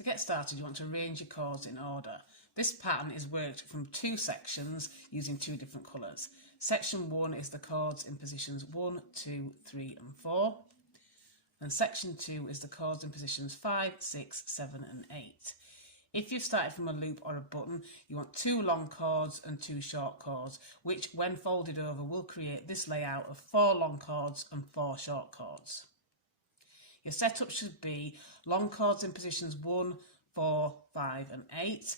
To get started, you want to arrange your cords in order. This pattern is worked from 2 sections using 2 different colours. Section 1 is the cords in positions 1, 2, 3 and 4. And section 2 is the cords in positions 5, 6, 7 and 8. If you've started from a loop or a button, you want 2 long cords and 2 short cords, which when folded over will create this layout of 4 long cords and 4 short cords. Your setup should be long cords in positions 1, 4, 5 and 8,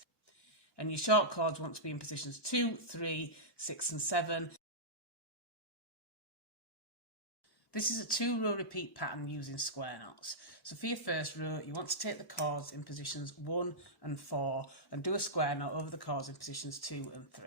and your short cords want to be in positions 2, 3, 6 and 7. This is a 2-row repeat pattern using square knots. So for your first row, you want to take the cords in positions 1 and 4 and do a square knot over the cords in positions 2 and 3.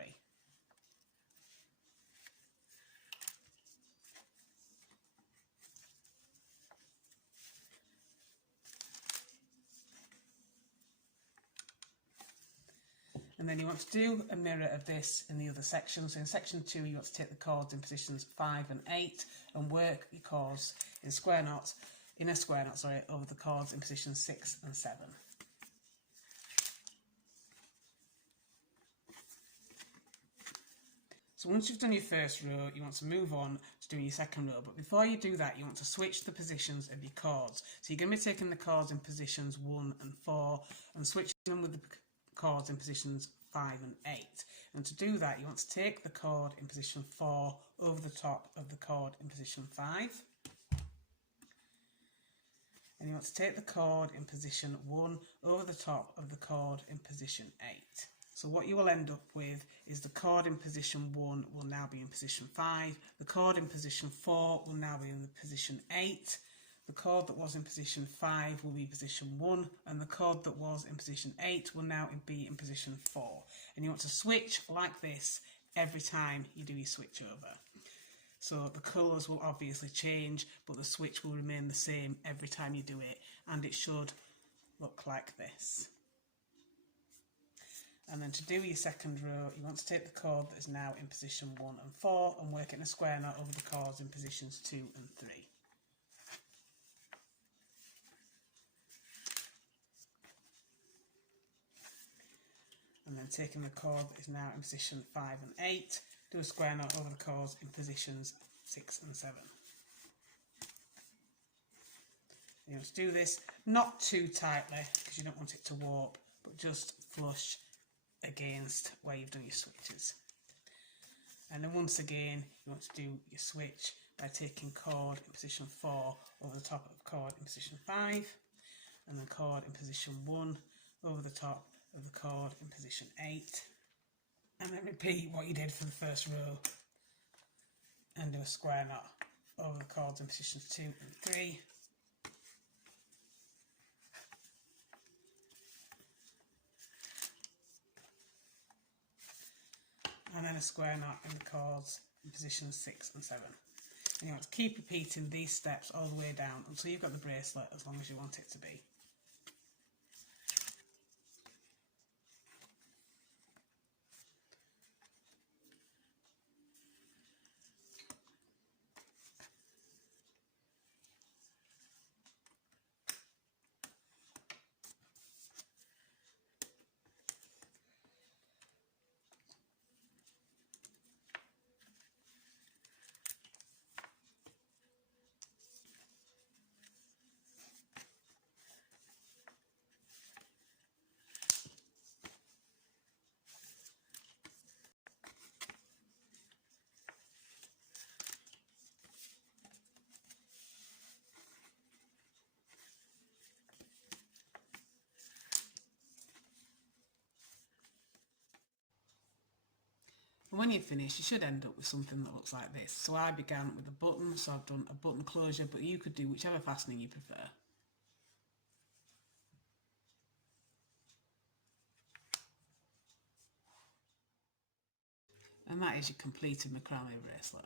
And then you want to do a mirror of this in the other section. So in section 2, you want to take the cords in positions 5 and 8 and work your cords in a square knot, over the cords in positions 6 and 7. So once you've done your first row, you want to move on to doing your second row. But before you do that, you want to switch the positions of your cords. So you're going to be taking the cords in positions 1 and 4 and switching them with the cords in positions 5 and 8. And to do that, you want to take the cord in position 4 over the top of the cord in position 5. And you want to take the cord in position 1 over the top of the cord in position 8. So what you will end up with is the cord in position 1 will now be in position 5, the cord in position 4 will now be in the position 8, the cord that was in position 5 will be position 1, and the cord that was in position 8 will now be in position 4. And you want to switch like this every time you do your switch over. So the colours will obviously change, but the switch will remain the same every time you do it, and it should look like this. And then to do your second row, you want to take the cord that is now in position 1 and 4 and work it in a square knot over the cords in positions 2 and 3. And then taking the cord that is now in position 5 and 8, do a square knot over the cords in positions 6 and 7. You want to do this not too tightly because you don't want it to warp, but just flush against where you've done your switches. And then once again, you want to do your switch by taking cord in position 4 over the top of cord in position 5, and then cord in position 1 over the top of the cord in position 8, and then repeat what you did for the first row and do a square knot over the cords in positions 2 and 3, and then a square knot in the cords in positions 6 and 7. And you want to keep repeating these steps all the way down until you've got the bracelet as long as you want it to be. And when you've finished, you should end up with something that looks like this. So I began with a button, so I've done a button closure, but you could do whichever fastening you prefer. And that is your completed macrame bracelet.